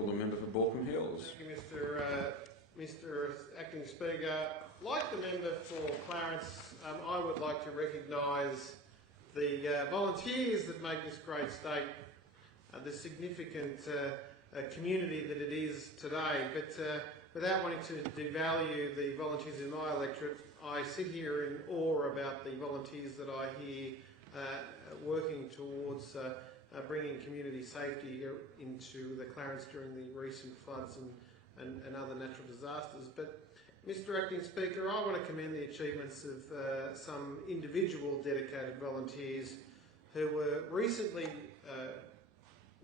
call the member for Baulkham Hills. Thank you, Mr Acting Speaker. Like the member for Clarence, I would like to recognise the volunteers that make this great state the significant community that it is today. But without wanting to devalue the volunteers in my electorate, I sit here in awe about the volunteers that I hear working towards bringing community safety into the Clarence during the recent floods and other natural disasters. But Mr Acting Speaker, I want to commend the achievements of some individual dedicated volunteers who were recently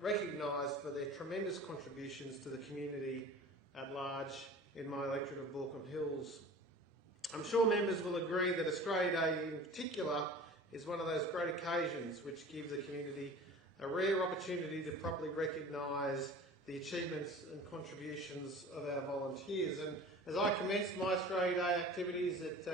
recognised for their tremendous contributions to the community at large in my electorate of Baulkham Hills. I'm sure members will agree that Australia Day in particular is one of those great occasions which gives the community a rare opportunity to properly recognise the achievements and contributions of our volunteers. And as I commenced my Australia Day activities at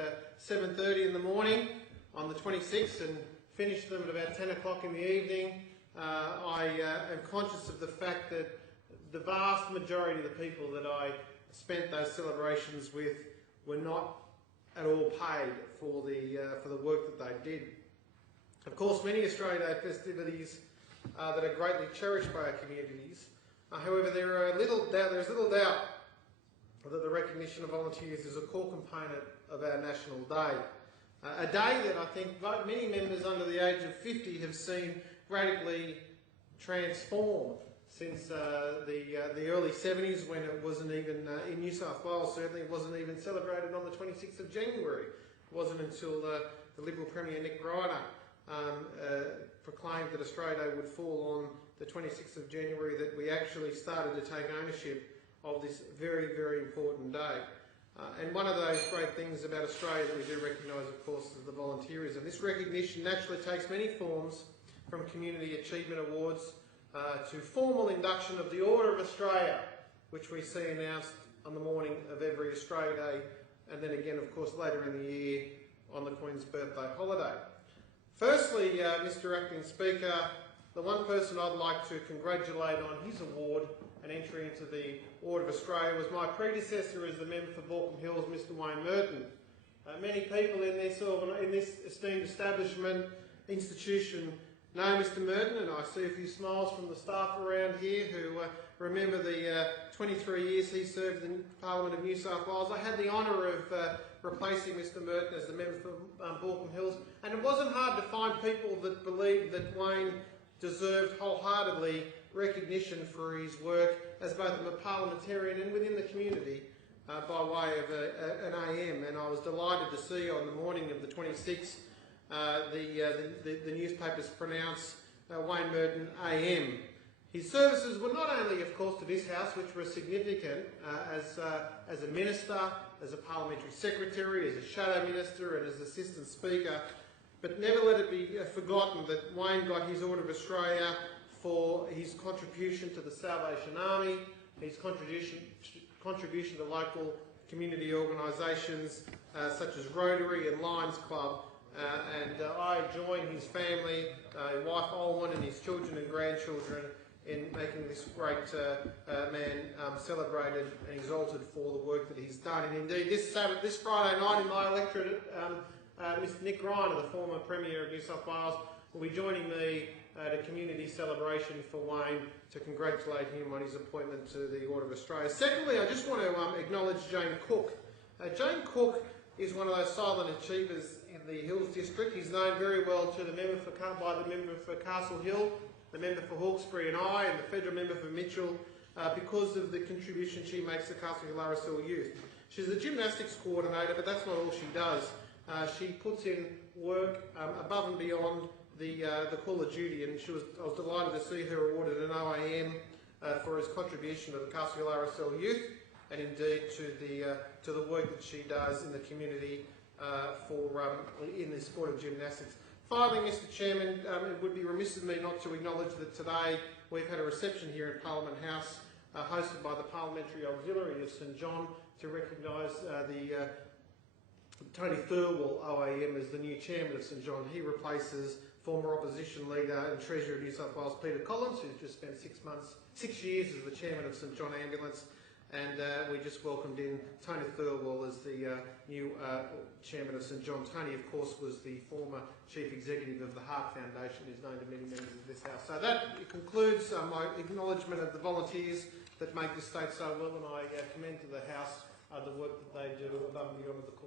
7:30 in the morning on the 26th and finished them at about 10 o'clock in the evening, I am conscious of the fact that the vast majority of the people that I spent those celebrations with were not at all paid for the work that they did. Of course, many Australia Day festivities that are greatly cherished by our communities. However, there is little doubt that the recognition of volunteers is a core component of our National Day. A day that I think many members under the age of 50 have seen radically transform since the early 70s, when it wasn't even, in New South Wales certainly, it wasn't even celebrated on the 26th of January. It wasn't until the Liberal Premier Nick Greiner proclaimed that Australia Day would fall on the 26th of January that we actually started to take ownership of this very, very important day. And one of those great things about Australia that we do recognise, of course, is the volunteerism. This recognition naturally takes many forms, from Community Achievement Awards to formal induction of the Order of Australia, which we see announced on the morning of every Australia Day, and then again, of course, later in the year on the Queen's birthday holiday. Firstly, Mr Acting Speaker, the one person I'd like to congratulate on his award and entry into the Order of Australia was my predecessor as the member for Baulkham Hills, Mr Wayne Merton. Many people in this esteemed institution know Mr Merton, and I see a few smiles from the staff around here who remember the 23 years he served in Parliament of New South Wales. I had the honour of replacing Mr Merton as the member for Baulkham Hills, and it wasn't hard to find people that believed that Wayne deserved wholeheartedly recognition for his work as both a parliamentarian and within the community by way of an AM. And I was delighted to see on the morning of the 26th the newspapers pronounce Wayne Merton AM. His services were not only, of course, to this House, which were significant as a minister, as a parliamentary secretary, as a shadow minister and as Assistant Speaker, but never let it be forgotten that Wayne got his Order of Australia for his contribution to the Salvation Army, his contribution to local community organisations such as Rotary and Lions Club, and I join his family, wife Olwen and his children and grandchildren in making this great man celebrated and exalted for the work that he's done. And indeed, this Friday night in my electorate, Mr Nick Greiner, the former Premier of New South Wales, will be joining me at a community celebration for Wayne to congratulate him on his appointment to the Order of Australia. Secondly, I just want to acknowledge Jane Cook. Jane Cook is one of those silent achievers in the Hills District. He's known very well to by the member for Castle Hill, the member for Hawkesbury and I, and the federal member for Mitchell, because of the contribution she makes to Castle Hill RSL Youth. She's a gymnastics coordinator, but that's not all she does. She puts in work above and beyond the call of duty, and I was delighted to see her awarded an OAM for his contribution to the Castle Hill RSL Youth, and indeed to the work that she does in the community in the sport of gymnastics. Finally, Mr Chairman, it would be remiss of me not to acknowledge that today we've had a reception here in Parliament House hosted by the Parliamentary Auxiliary of St John to recognise Tony Thirlwell OAM as the new chairman of St John. He replaces former opposition leader and Treasurer of New South Wales, Peter Collins, who's just spent 6 years as the Chairman of St John Ambulance. And we just welcomed in Tony Thirlwell as the new Chairman of St John. Tony, of course, was the former Chief Executive of the Heart Foundation, who's known to many members of this House. So that concludes my acknowledgement of the volunteers that make this state so well, and I commend to the House the work that they do above and beyond the call.